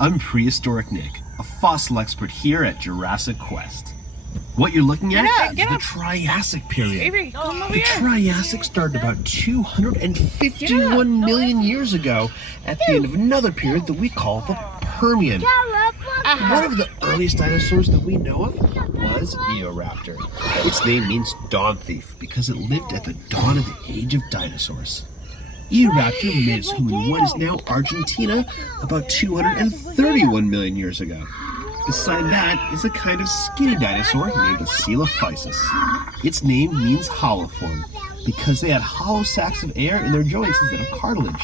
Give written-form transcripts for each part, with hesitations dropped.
I'm Prehistoric Nick, a fossil expert here at Jurassic Quest. What you're looking at is the Triassic period. The Triassic started about 251 million years ago at the end of another period that we call the Permian. One of the earliest dinosaurs that we know of was Eoraptor. Its name means dawn thief because it lived at the dawn of the age of dinosaurs. Eoraptor made its home in what is now Argentina about 231 million years ago. Beside that is a kind of skinny dinosaur named Coelophysis. Its name means hollow form because they had hollow sacs of air in their joints instead of cartilage.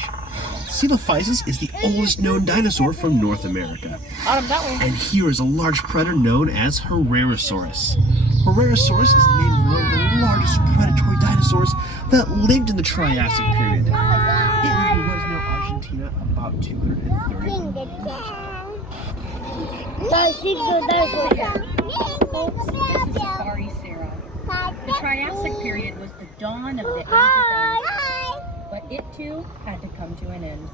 Coelophysis is the oldest known dinosaur from North America. And here is a large predator known as Herrerasaurus. Herrerasaurus is the name of one of the largest predatory dinosaurs that lived in the Triassic period. It lived in what is now Argentina about 230 years ago. This is Safari Sarah. The Triassic period was the dawn of the age of dinosaurs, but it too had to come to an end.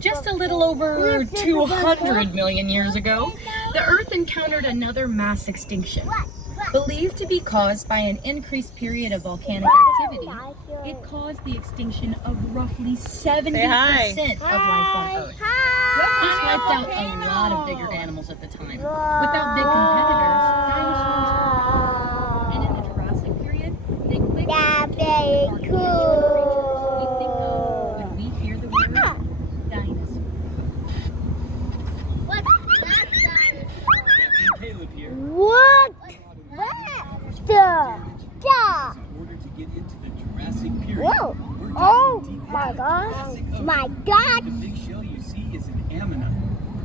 Just a little over 200 million years ago, the Earth encountered another mass extinction. Believed to be caused by an increased period of volcanic activity, it caused the extinction of roughly 70% of life on Earth. This wiped out a lot of bigger animals at the time. Without big competitors, dinosaurs were and in the Jurassic period, they quickly became the creatures we think of when we hear the word dinosaur. Caleb here. What? Whoa! Oh my gosh! My God! The big shell you see is an ammonite.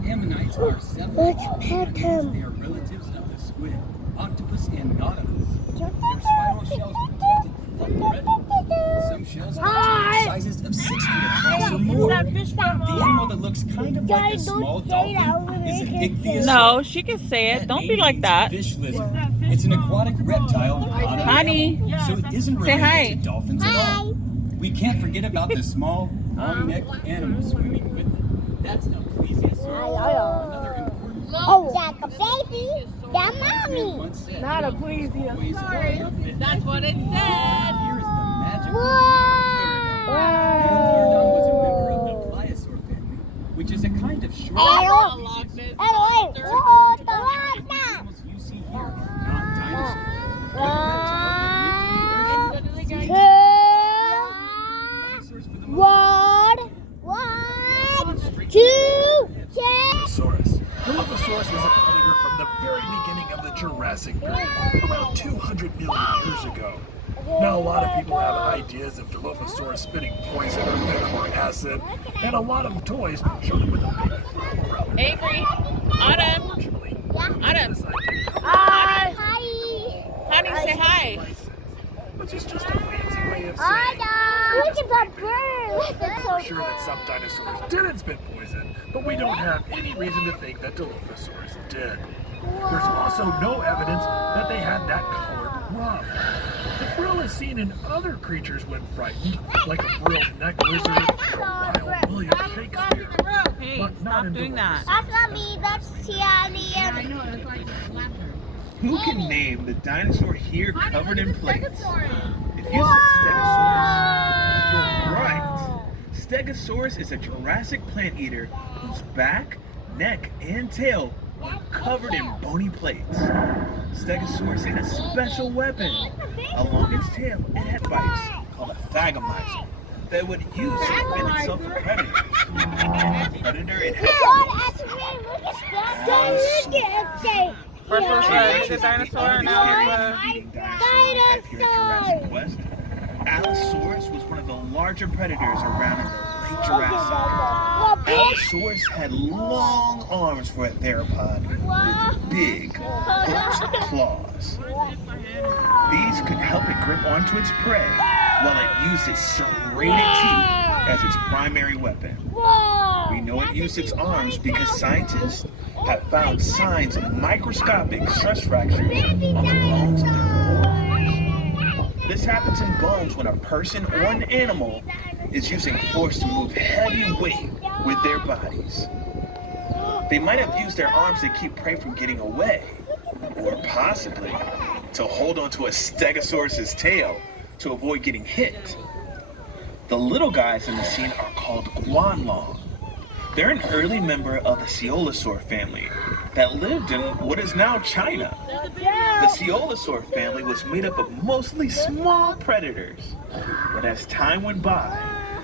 Ammonites are Let's pet him. They are relatives of the squid, octopus, and nautilus. Their spiral shells protect it from predators. Some shells have sizes of 6 feet across or more. The animal that looks kind of like a small dolphin is an ichthyosaur. No, she can say it. Don't be like that. Fish lizard. It's an aquatic reptile, not a Honey, mammal, so it isn't say hi. related to dolphins at all. We can't forget about the small, long-necked animals swimming with them. That's an plesiosaur. Another important Oh, that's a baby. That's mommy. Not a plesiosaur. That's what it said. Here is the magic Whoa. Pterodon was a member of the pliosaur family, which is a kind of short animals you see here, not dinosaurs. Dilophosaurus was a predator from the very beginning of the Jurassic period, around 200 million years ago. Now a lot of people have ideas of Dilophosaurus spitting poison or venom or acid, and a lot of toys show them with a big flower around. Avery, Autumn, Autumn. Hi. Honey, say hi. Which is just a fancy way of saying Look at that bird. we're sure that some dinosaurs didn't spit poison, but we don't have any reason to think that Dilophosaurus did. There's also no evidence that they had that colored ruff. The frill is seen in other creatures when frightened, like a frilled neck lizard or wild William Shakespeare. Hey, But not stop in doing that. That's not me. That's Tiani. Who can name the dinosaur here covered in plates? If you said Stegosaurus, you're right. Stegosaurus is a Jurassic plant eater whose back, neck, and tail were covered in bony plates. Stegosaurus had a special weapon. Along its tail, it had spikes called a thagomizer that would use to defend itself from predators. And the predator it had First one said the dinosaur, now it's Jurassic Quest. Allosaurus was one of the larger predators around in the late Jurassic. Allosaurus had long arms for a theropod with big hooked claws. These could help it grip onto its prey while it used its serrated teeth as its primary weapon. We know it used its arms because scientists have found signs of microscopic stress fractures on the bones of their forearms. This happens in bones when a person or an animal is using force to move heavy weight with their bodies. They might have used their arms to keep prey from getting away, or possibly to hold onto a stegosaurus's tail to avoid getting hit. The little guys in the scene are called guanlong. They're an early member of the Coelosaur family that lived in what is now China. The Coelosaur family was made up of mostly small predators, but as time went by,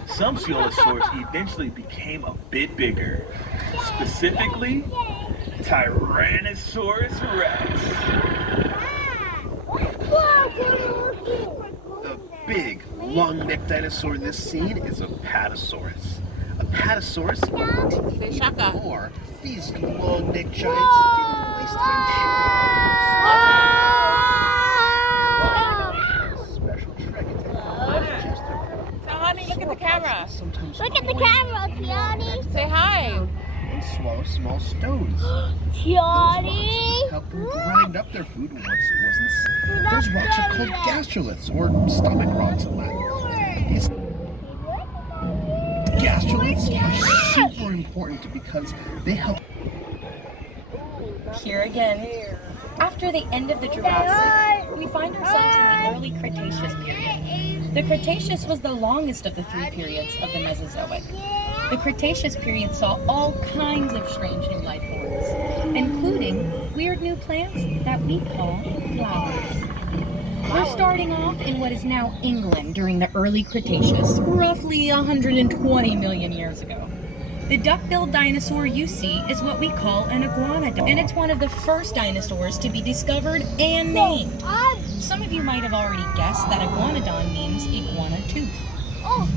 some Coelosaurs eventually became a bit bigger, specifically Tyrannosaurus rex. The big, long-necked dinosaur in this scene is a Apatosaurus. Apatosaurus, or these long-necked giants didn't waste time special trek to digest their food. So, honey, look at the camera. Sometimes Look at the camera, Tiani. Say hi. and swallow small stones. Tiani. Help them grind up their food once it wasn't. Those rocks are called gastroliths, or stomach rocks in Latin. These gastroliths are super important because they help. Here again. After the end of the Jurassic, we find ourselves in the early Cretaceous period. The Cretaceous was the longest of the three periods of the Mesozoic. The Cretaceous period saw all kinds of strange new life forms, including weird new plants that we call flowers. We're starting off in what is now England during the early Cretaceous, roughly 120 million years ago. The duck-billed dinosaur you see is what we call an iguanodon, and it's one of the first dinosaurs to be discovered and named. Some of you might have already guessed that iguanodon means iguana tooth.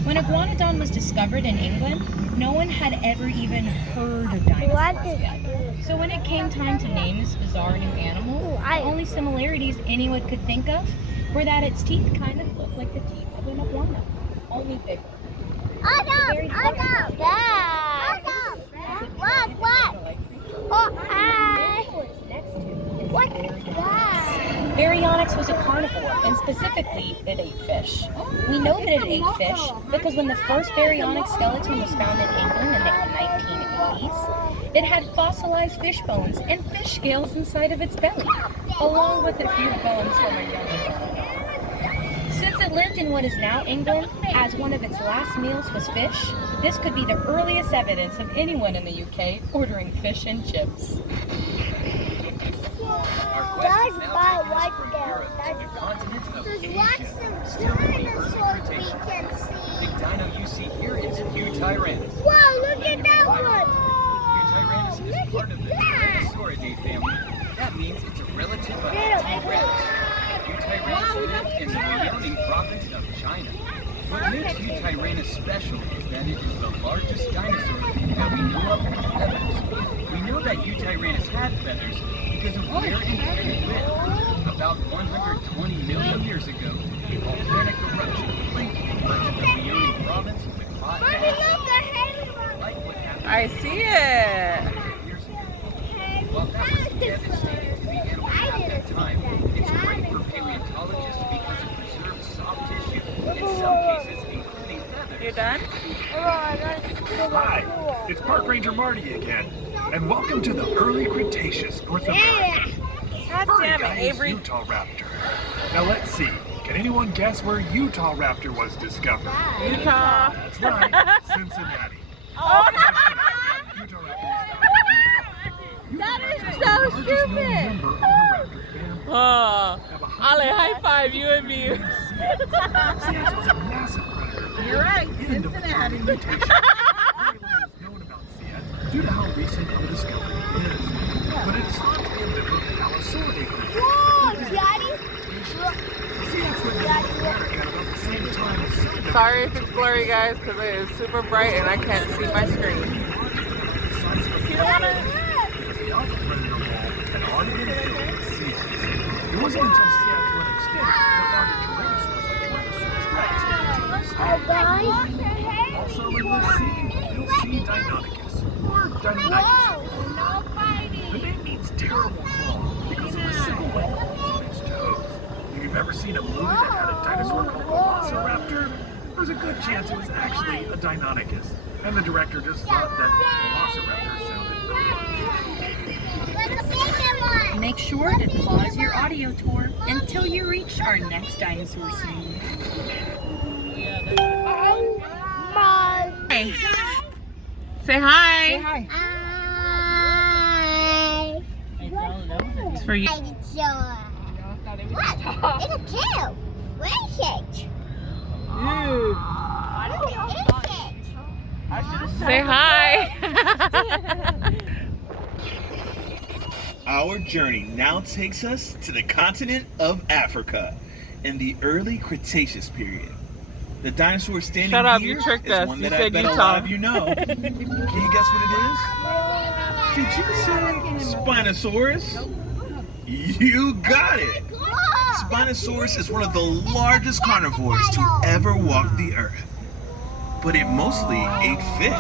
When iguanodon was discovered in England, no one had ever even heard of dinosaurs yet. So when it came time to name this bizarre new animal, the only similarities anyone could think of were that its teeth kind of looked like the teeth of an iguana, only bigger. Baryonyx was a carnivore, and specifically, it ate fish. We know that it ate fish because when the first baryonyx skeleton was found in England in the 1980s, it had fossilized fish bones and fish scales inside of its belly, along with a few bones from a young iguana. Since it lived in what is now England, as one of its last meals was fish, this could be the earliest evidence of anyone in the UK ordering fish and chips. Our quest is now taking us from Europe to the continent of Asia, still in the early Cretaceous. The big dino you see here is Utayrannus. Wow, look at that one. Utayrannus is part of the Tyrannosauridae family. That means it's a relative of T-Rex. Utayrannus lived in the Liaoning province of China. What makes Utayrannus special is that it is the largest dinosaur that we know of with feathers. We know that Utayrannus had feathers because of where and when it lived. About 120 million years ago, a volcanic eruption linked much of the Liaoning province with hot lava. Like what happened I see it. years ago. While that was devastating to the animals at that time, it's great for paleontologists because it preserves soft tissue, in some cases including feathers. You done? Hi, it's Park Ranger Marty again, and welcome to the early Cretaceous, North America. God Furry damn guy it, is Avery. Utah Raptor. Now let's see, can anyone guess where Utah Raptor was discovered? Utah. That's right, Cincinnati. Oh, Utah Raptor That is is so the largest known stupid. member of the raptor family. oh. Ale, high five, you and me. Seattle was a massive predator. You're right, End of Cincinnati. mutation. Very little is known about Seattle due to how recent our discovery is. But it's thought to be a member of the Allosauridae group. Whoa, Daddy. Seattle's lived in North America at about the same time as some of the Sorry if it's blurry, guys, because it is super bright and I can't see my screen. You don't want to... Because the alpha predator wall had already been filled with seals. It wasn't until Seattle went extinct that larger tyrannosaurs like Tyrannosaurus rex also in this scene, you'll see Deinonychus, or Deinonychus. The name means terrible claw because of the sickle-like claws on its toes. If you've ever seen a movie that had a dinosaur called Velociraptor, there's a good chance it was actually a Deinonychus, and the director just thought that Velociraptor sounded cool. Make sure to pause your audio tour until you reach our next dinosaur scene. Hey. Say hi. Say hi. It's for you. What? It's a tail. Where is it? Say hi. Our journey now takes us to the continent of Africa in the early Cretaceous period. The dinosaur standing Shut up, here you tricked is us. one You that I said bet a Utah. lot of you know. Can you guess what it is? Did you say Spinosaurus? You got it! Spinosaurus is one of the largest carnivores to ever walk the earth. But it mostly ate fish.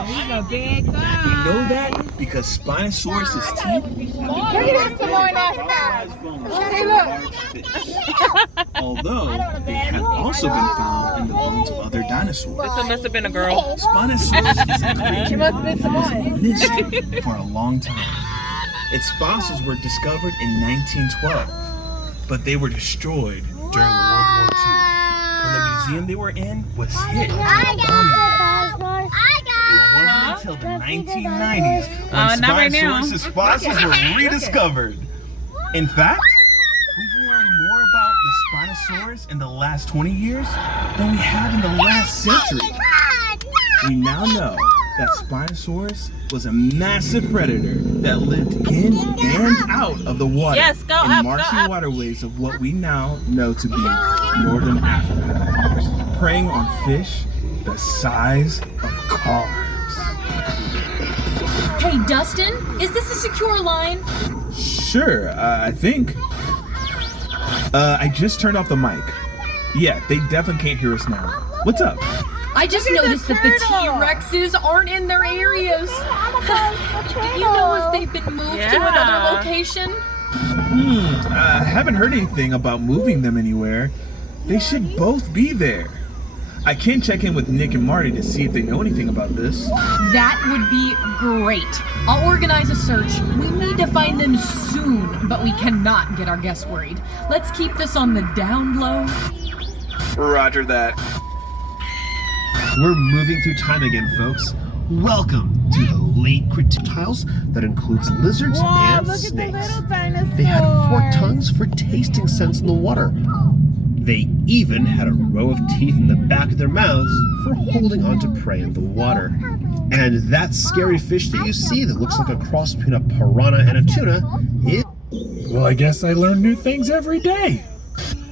We know that because Spinosaurus's teeth although they have also been found in the bones of other dinosaurs. This must have been a girl. Spinosaurus is a creature that was a mystery for a long time. Its fossils were discovered in 1912, but they were destroyed during World War II when the museum they were in was hit by a bombing. It wasn't until the 1990s when not right now. Spinosaurus's fossils were rediscovered. In fact, we've learned more about the Spinosaurus in the last 20 years than we have in the last century. We now know that Spinosaurus was a massive predator that lived in and out of the water Yes, go in up, marshy go up. waterways of what we now know to be northern Africa, preying on fish the size of cars. Hey, Dustin, is this a secure line? Sure, I think. I just turned off the mic. Yeah, they definitely can't hear us now. What's up? I just noticed that the T-Rexes aren't in their areas. Do you know if they've been moved to another location? I haven't heard anything about moving them anywhere. They should both be there. I can check in with Nick and Marty to see if they know anything about this. That would be great. I'll organize a search. We need to find them soon, but we cannot get our guests worried. Let's keep this on the down low. Roger that. We're moving through time again, folks. Welcome to the late Cretaceous that includes lizards and snakes. They had 4 tongues for tasting scents in the water. They even had a row of teeth in the back of their mouths for holding onto prey in the water. And that scary fish that you see that looks like a cross between a piranha and a tuna is... Well, I guess I learn new things every day.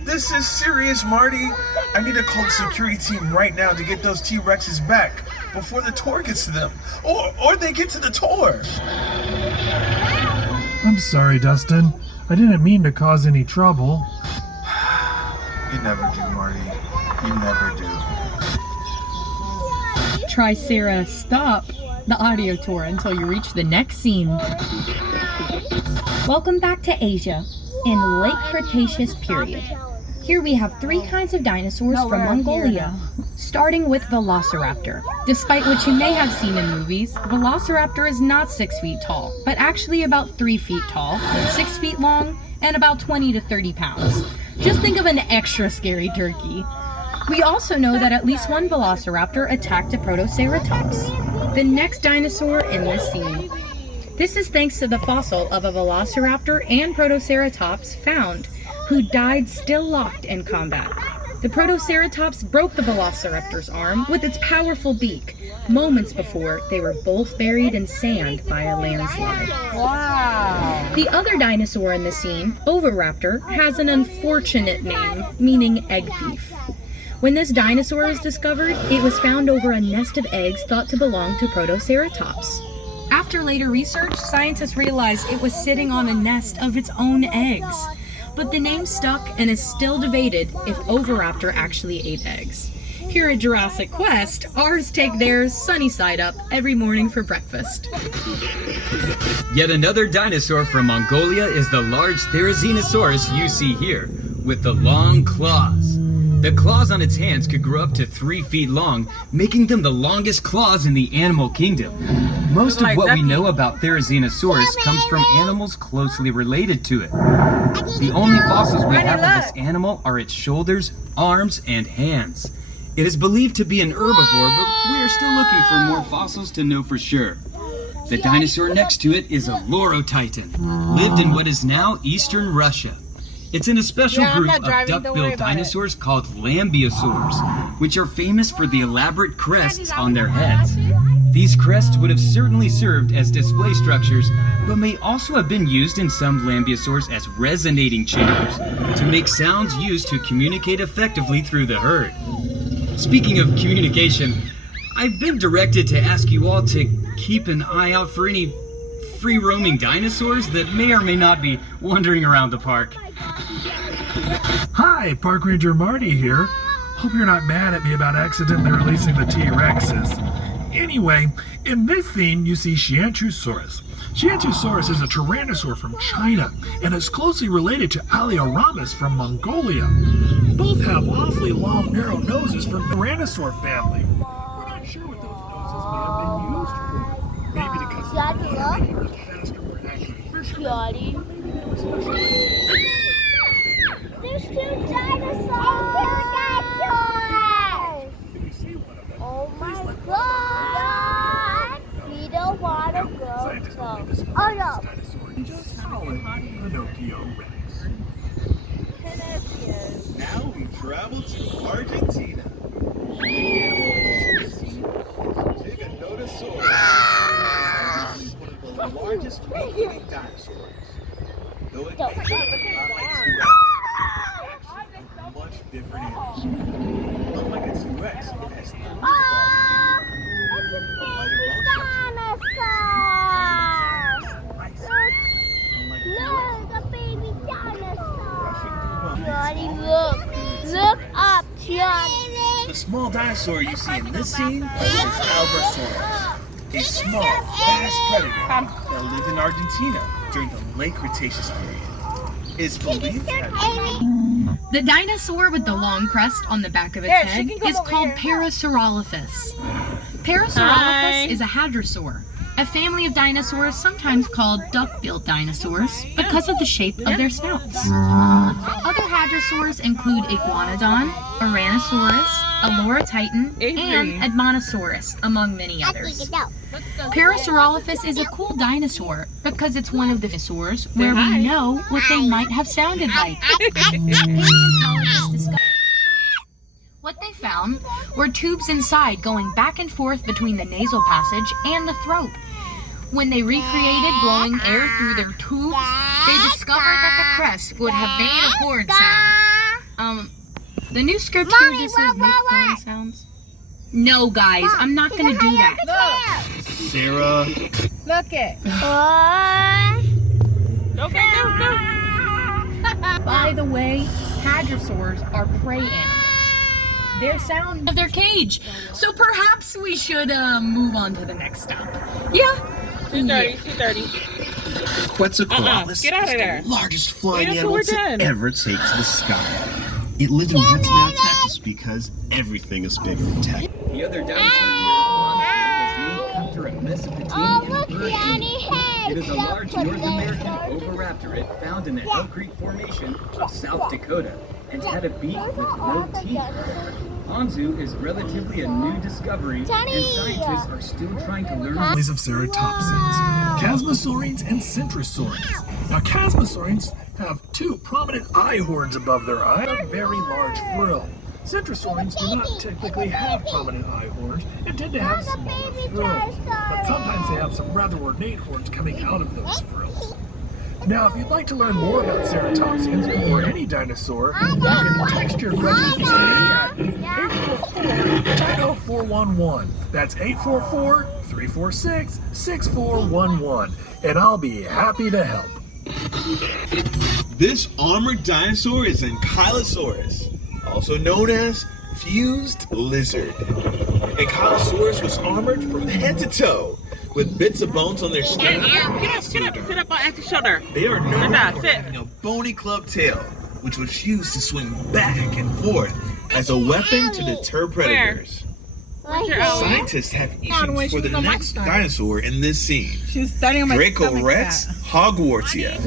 This is serious, Marty. I need to call the security team right now to get those T-Rexes back before the tour gets to them. Or they get to the tour. I'm sorry, Dustin. I didn't mean to cause any trouble. You never do, Marty. You never do. Tricera, stop the audio tour until you reach the next scene. Welcome back to Asia in late Cretaceous period. Here we have 3 kinds of dinosaurs from Mongolia, starting with Velociraptor. Despite what you may have seen in movies, Velociraptor is not 6 feet tall, but actually about 3 feet tall, 6 feet long, and about 20 to 30 pounds. Just think of an extra scary turkey. We also know that at least one Velociraptor attacked a Protoceratops, the next dinosaur in this scene. This is thanks to the fossil of a Velociraptor and Protoceratops found, who died still locked in combat. The Protoceratops broke the Velociraptor's arm with its powerful beak, moments before they were both buried in sand by a landslide. Wow. The other dinosaur in the scene, Oviraptor, has an unfortunate name, meaning egg thief. When this dinosaur was discovered, it was found over a nest of eggs thought to belong to Protoceratops. After later research, scientists realized it was sitting on a nest of its own eggs. But the name stuck and is still debated if Oviraptor actually ate eggs. Here at Jurassic Quest, ours take theirs sunny side up every morning for breakfast. Yet another dinosaur from Mongolia is the large Therizinosaurus you see here, with the long claws. The claws on its hands could grow up to 3 feet long, making them the longest claws in the animal kingdom. Most of what we know about Therizinosaurus comes from animals closely related to it. The only fossils we have of this animal are its shoulders, arms, and hands. It is believed to be an herbivore, but we are still looking for more fossils to know for sure. The dinosaur next to it is a Lorotitan, lived in what is now eastern Russia. It's in a special group of duck-billed dinosaurs called Lambeosaurs, which are famous for the elaborate crests on their heads. These crests would have certainly served as display structures, but may also have been used in some Lambeosaurs as resonating chambers, to make sounds used to communicate effectively through the herd. Speaking of communication, I've been directed to ask you all to keep an eye out for any free-roaming dinosaurs that may or may not be wandering around the park. Hi, Park Ranger Marty here. Hope you're not mad at me about accidentally releasing the T-Rexes. Anyway, in this scene you see Shianchusaurus. Shianchusaurus is a tyrannosaur from China and is closely related to Alioramus from Mongolia. Both have awfully long, narrow noses from the Tyrannosaur family. We're not sure what those noses may have been used for. Maybe to cut making them faster or accurate fishing. There's 2 dinosaurs! If you see one of them, Oh my god! We don't want to go. scientists believe this Oh no! dinosaur is just solid Pinocchio Rex. Now we travel to Argentina. Giganotosaurus is one of the largest living dinosaurs. Though it may look a lot like T-Rex, it's actually a much different animal. Unlike a T-Rex, it has 3 claws. Look, a baby dinosaur! Johnny, look up, Johnny. The small dinosaur you see in this scene is Albersaurus, a small, fast predator that lived in Argentina during the late Cretaceous period. It's believed that The dinosaur with the long crest on the back of its head is called Parasaurolophus. Parasaurolophus is a hadrosaur, a family of dinosaurs sometimes called duck-billed dinosaurs because of the shape of their snouts. Other hadrosaurs include Iguanodon, Ouranosaurus, Lorotitan, and Edmontosaurus, among many others. Parasaurolophus is a cool dinosaur because it's one of the dinosaurs where we know what they might have sounded like. What they found were tubes inside going back and forth between the nasal passage and the throat. When they recreated blowing air through their tubes, they discovered that the crest would have made a horn sound. The new script here just says make horn sounds. No, guys, I'm not gonna do that. Sarah. Look it. By the way, hadrosaurs are prey animals. Their sound of their cage. So perhaps we should move on to the next stop. Yeah. 230. Quetzalcoatlus Get out of is there. the largest flying Wait until animal we're to done. ever take to the sky. It lived in what's now Texas because everything is bigger in Texas. The other dinosaur here, was named after a Mesopotamian bird. It is a large North American oviraptorate found in the Hell Creek Formation of South Dakota and had a beak with no teeth. Anzu is relatively a new discovery, and scientists are still trying to learn Families of ceratopsians, chasmosaurines and centrosaurines. Now chasmosaurines have 2 prominent eye horns above their eye and a very large frill. Centrosaurines do not typically have prominent eye horns and tend to have smaller frills, but sometimes they have some rather ornate horns coming out of those frills. Now, if you'd like to learn more about ceratopsians or any dinosaur, you can text your questions to me at 844-DINO-411. That's 844-346-6411, and I'll be happy to help. This armored dinosaur is Ankylosaurus, also known as fused lizard. Ankylosaurus was armored from head to toe, with bits of bones on their skin. Get up, sit up on your shoulder. They are known for Sit. having a bony club tail, which was used to swing back and forth as a weapon to deter predators. Scientists have earrings for the next dinosaur in this scene. She's studying my Draco Rex Hogwartsia.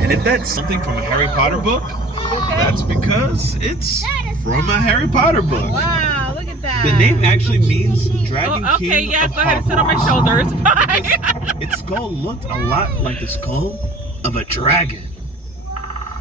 And if that's something from a Harry Potter book, that's because it's from a Harry Potter book. Wow, look at that. The name actually means Dragon Okay, King yeah, of go ahead and sit on my Hogwarts. shoulders. Bye. Its skull looked a lot like the skull of a dragon.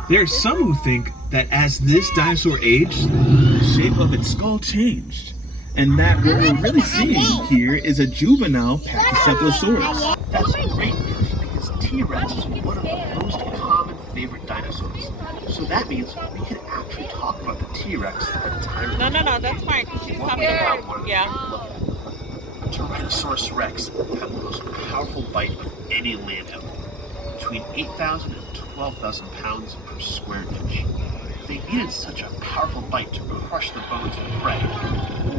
There are some who think that as this dinosaur aged, the shape of its skull changed. And that what we're really seeing here is a juvenile Pachycephalosaurus. That's great news because T-Rex is one of the most common favorite dinosaurs. So that means we can actually talk about the T-Rex at the time. No, that's fine. She's coming over. Yeah. Tyrannosaurus Rex have the most powerful bite of any land animal, between 8,000 and 12,000 pounds per square inch. They needed such a powerful bite to crush the bones of the prey,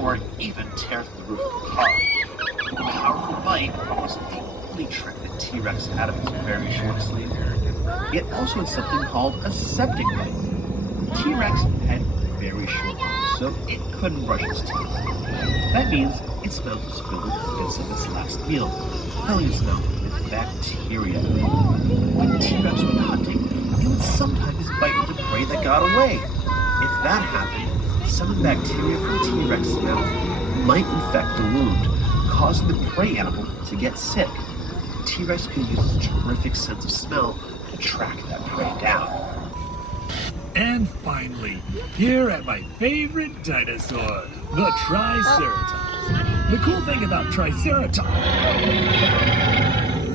or even tear through the roof of a car. The powerful bite wasn't the only trick that T-Rex had of its very short sleeve. It also had something called a septic bite. T-Rex had very short arms, so it couldn't brush its teeth. That means its mouth was filled with the bits of its last meal, filling its mouth with bacteria. When T-Rex went hunting, it would sometimes bite into prey that got away. If that happened, some of the bacteria from T-Rex's mouth might infect the wound, causing the prey animal to get sick. T-Rex could use its terrific sense of smell to track that prey down. And finally, here at my favorite dinosaur, the Triceratops. The cool thing about Triceratops...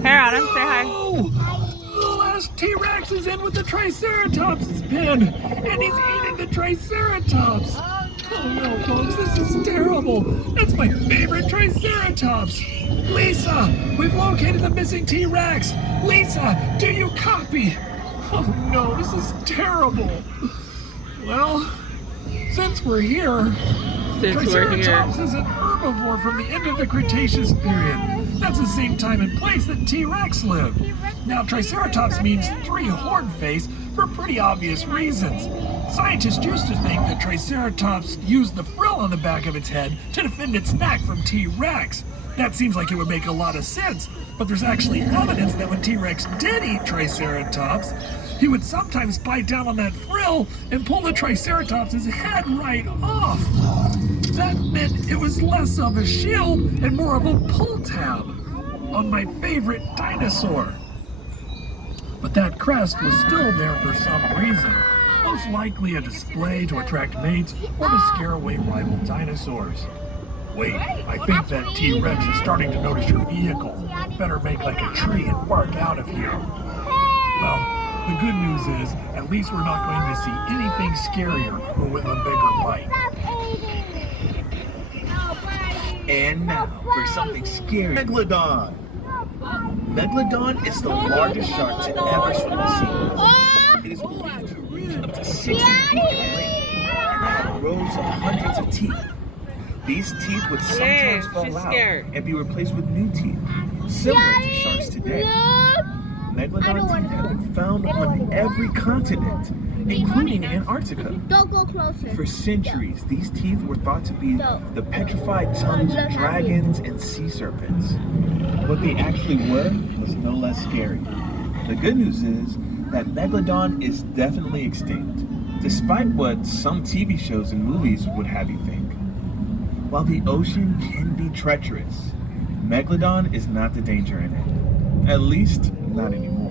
Hey, Adam, say hi. The last T-Rex is in with the Triceratops' pen, and he's eating the Triceratops. Oh no, folks, this is terrible. That's my favorite Triceratops. Lisa, we've located the missing T-Rex. Lisa, do you copy? Oh no, this is terrible. Well, since we're here, Triceratops is an herbivore from the end of the Cretaceous period. That's the same time and place that T-Rex lived. Now, Triceratops means three-horned face for pretty obvious reasons. Scientists used to think that Triceratops used the frill on the back of its head to defend its neck from T-Rex. That seems like it would make a lot of sense, but there's actually evidence that when T-Rex did eat Triceratops, he would sometimes bite down on that frill and pull the Triceratops' head right off. That meant it was less of a shield and more of a pull tab on my favorite dinosaur. But that crest was still there for some reason, most likely a display to attract mates or to scare away rival dinosaurs. Wait, I think that T-Rex is starting to notice your vehicle. Better make like a tree and bark out of here. Well, the good news is, at least we're not going to see anything scarier or with a bigger bite. And now for something scary. Megalodon. Megalodon is the largest shark to ever swim the sea. It is believed to reach up to 60 feet in length and have rows of hundreds of teeth. These teeth would sometimes fall out and be replaced with new teeth, similar to sharks today. Megalodon teeth have been found on every continent, including Antarctica. Don't go closer. For centuries, these teeth were thought to be the petrified tongues of dragons and sea serpents. What they actually were was no less scary. The good news is that Megalodon is definitely extinct, despite what some TV shows and movies would have you think. While the ocean can be treacherous, Megalodon is not the danger in it. At least, not anymore.